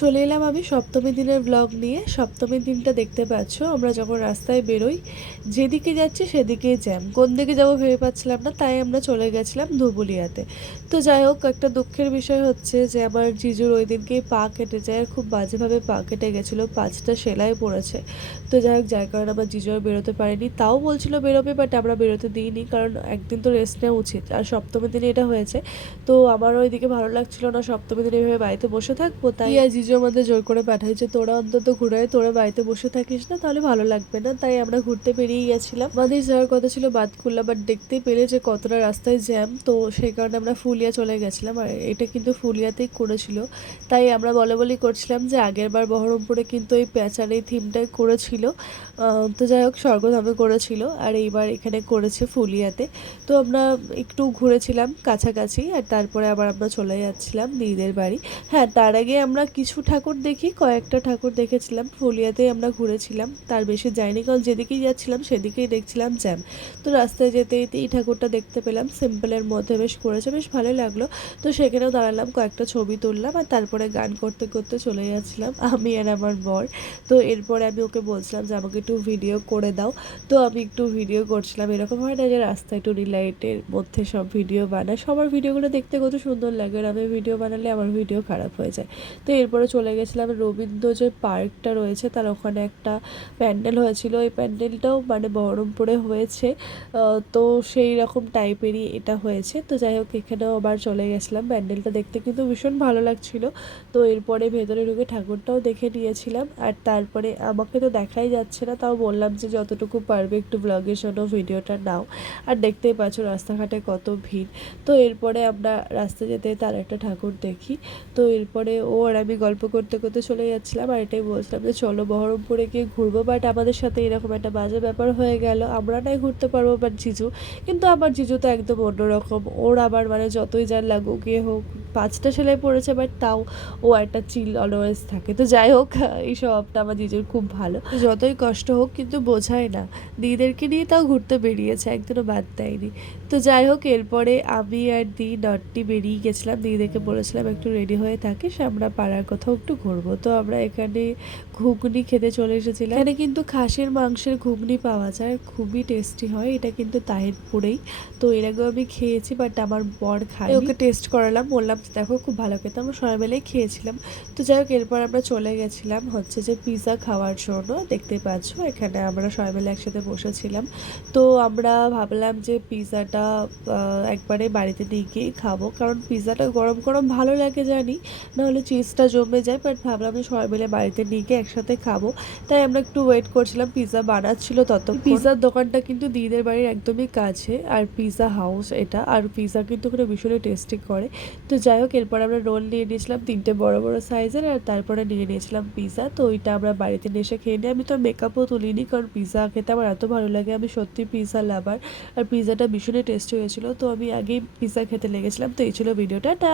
চলে এলাম আমি সপ্তমী দিনের ব্লগ নিয়ে। সপ্তমীর দিনটা দেখতে পাচ্ছ, আমরা যখন রাস্তায় বেরোই, যেদিকে যাচ্ছি সেদিকেই জ্যাম কোন দিকে যাব ভেবে পাচ্ছিলাম না, তাই আমরা চলে গেছিলাম ধুবুলিয়াতে। তো যাই হোক, একটা দুঃখের বিষয় হচ্ছে যে আমার জিজুর ওই দিনকেই পা কেটে যায়, আর খুব বাজেভাবে পা কেটে গেছিল, পাঁচটা সেলাই পড়েছে। তো যাই হোক, যার কারণে আমার জিজু আর বেরোতে পারেনি। তাও বলছিল বেরোবে বাট আমরা বেরোতে দিইনি, কারণ একদিন তো রেস্ট নেওয়া উচিত। আর সপ্তমী দিনে এটা হয়েছে। তো আমার ওইদিকে ভালো লাগছিল না সপ্তমী দিন এভাবে বাড়িতে বসে থাকব, তাই আর আমাদের জোর করে পাঠাইছে, তোরা অন্তত ঘুরায়, তোরা বাড়িতে বসে থাকিস না, তাহলে ভালো লাগবে না। তাই আমরা ঘুরতে বেরিয়ে গেছিলাম। আমাদের যাওয়ার কথা ছিল বাদকুল্লা বাট দেখতেই পেলে যে কতটা রাস্তায় জ্যাম তো সেই কারণে আমরা ফুলিয়া চলে গেছিলাম। আর এটা কিন্তু ফুলিয়াতেই করেছিল। তাই আমরা বলে বলি করছিলাম যে আগের বার বহরমপুরে কিন্তু এই প্যাচার এই থিমটাই করেছিল। তো যাই হোক, স্বর্গধামে করেছিল। আর এইবার এখানে করেছে ফুলিয়াতে। তো আমরা একটু ঘুরেছিলাম কাছাকাছি, আর তারপরে আবার আমরা চলে যাচ্ছিলাম দিদিদের বাড়ি। হ্যাঁ তার আগে আমরা কিছু ঠাকুর দেখি, কয়েকটা ঠাকুর দেখেছিলাম ফুলিয়াতেই আমরা ঘুরেছিলাম। তার বেশি যাইনি, কারণ যেদিকেই যাচ্ছিলাম সেদিকেই দেখছিলাম জ্যাম। তো রাস্তায় যেতে যেতে এই ঠাকুরটা দেখতে পেলাম, সিম্পলের মধ্যে বেশ করেছে বেশ ভালো লাগল। তো সেখানেও দাঁড়ালাম, কয়েকটা ছবি তুললাম আর তারপরে গান করতে করতে চলে যাচ্ছিলাম, আমি আর আমার বর। তো এরপরে আমি ওকে বলছিলাম যে, আমাকে একটু ভিডিও করে দাও। তো আমি একটু ভিডিও করছিলাম, এরকম হয় না যে রাস্তায় একটু রিলাইটের মধ্যে সব ভিডিও বানায়। সবার ভিডিওগুলো দেখতে কত সুন্দর লাগে আর আমি ভিডিও বানালে আমার ভিডিও খারাপ হয়ে যায়। তো এরপরে চলে গেছিলাম, রবীন্দ্র যে পার্কটা রয়েছে তার ওখানে একটা প্যান্ডেল হয়েছিল। ওই প্যান্ডেলটাও মানে বহরমপুরে হয়েছে। তো সেই রকম টাইপেরই এটা হয়েছে। তো যাই হোক, এখানেও আবার চলে গেছিলাম প্যান্ডেলটা দেখতে। কিন্তু ভীষণ ভালো লাগছিল। তো এরপরে ভেতরে ঢুকে ঠাকুরটাও দেখে নিয়েছিলাম। আর তারপরে আমাকে তো দেখাই যাচ্ছে না, তাও বললাম যে যতটুকু পারবে একটু ব্লগের জন্য ভিডিওটা নাও। আর দেখতেই পাচ্ছ রাস্তাঘাটে কত ভিড়। তো এরপরে আমরা রাস্তা যেতে তার একটা ঠাকুর দেখি। তো এরপরে ও আর আমি গল্প করতে করতে চলে যাচ্ছিলাম আর এটাই বলছিলাম যে চলো বহরমপুরে গিয়ে ঘুরবো বাট আমাদের সাথে এরকম একটা বাজে ব্যাপার হয়ে গেল। আমরা নাই ঘুরতে পারব বাট জিজু, কিন্তু আমার জিজু তো একদম অন্যরকম। ওর আবার মানে যতই যার লাগুক গিয়ে হোক পাঁচটা সেলাই পড়েছে বাট তাও ও একটা চিল অলওয়েজ থাকে। তো যাই হোক, এই স্বভাবটা আমার জিজুর খুব ভালো। যতই কষ্ট হোক, কিন্তু বোঝায় না। দিদিদেরকে নিয়ে তাও ঘুরতে বেরিয়েছে একদিনও বাদ দেয়নি। তো যাই হোক, এরপরে আমি আর দি নটটি বেরিয়ে গেছিলাম। দিদিদেরকে বলেছিলাম, একটু রেডি হয়ে থাকিস, আমরা পাড়ার কোথাও একটু ঘুরবো। তো আমরা এখানে ঘুগনি খেতে চলে এসেছিলাম। এখানে কিন্তু খাসির মাংসের ঘুগনি পাওয়া যায়, খুবই টেস্টি হয়। এটা কিন্তু তাহিরপুরেই। তো এর আগেও আমি খেয়েছি বাট আমার বর খাই ওকে টেস্ট করালাম, বললাম দেখো, খুব ভালো খেতে। আমরা সবাই খেয়েছিলাম। তো যাই হোক, এরপর আমরা চলে গেছিলাম হচ্ছে যে পিৎজা খাওয়ার জন্য। দেখতে পাচ্ছ, এখানে আমরা সবাই মিলে একসাথে বসেছিলাম। তো আমরা ভাবলাম যে পিৎজাটা একবারে বাড়িতে নিয়ে গিয়েই খাব। কারণ পিৎজাটা গরম গরম ভালো লাগে জানি নাহলে চিজটা জমে যায় বাট ভাবলাম যে সবাই মিলে বাড়িতে নিয়ে গিয়ে একসাথে খাব। তাই আমরা একটু ওয়েট করছিলাম পিৎজা বানাচ্ছিল তত পিৎজার দোকানটা কিন্তু দিদিদের বাড়ির একদমই কাছে, আর পিৎজা হাউস এটা। আর পিৎজা কিন্তু ওখানে ভীষণই টেস্টি করে। তো যাই হোক, এরপর আমরা রোল নিয়ে নিয়েছিলাম তিনটে বড় বড় সাইজের আর তারপরে নিয়ে নিয়েছিলাম পিৎজা তো ওইটা আমরা বাড়িতে নিয়ে এসে খেয়ে নিই। আমি তো মেকআপও তুলিনি কারণ পিৎজা খেতে আমার এত ভালো লাগে। আমি সত্যি পিৎজা লাভার আর পিৎজাটা ভীষণই টেস্টি হয়েছিল। তো আমি আগেই পিৎজা খেতে লেগেছিলাম। তো এই ছিল ভিডিওটা। টা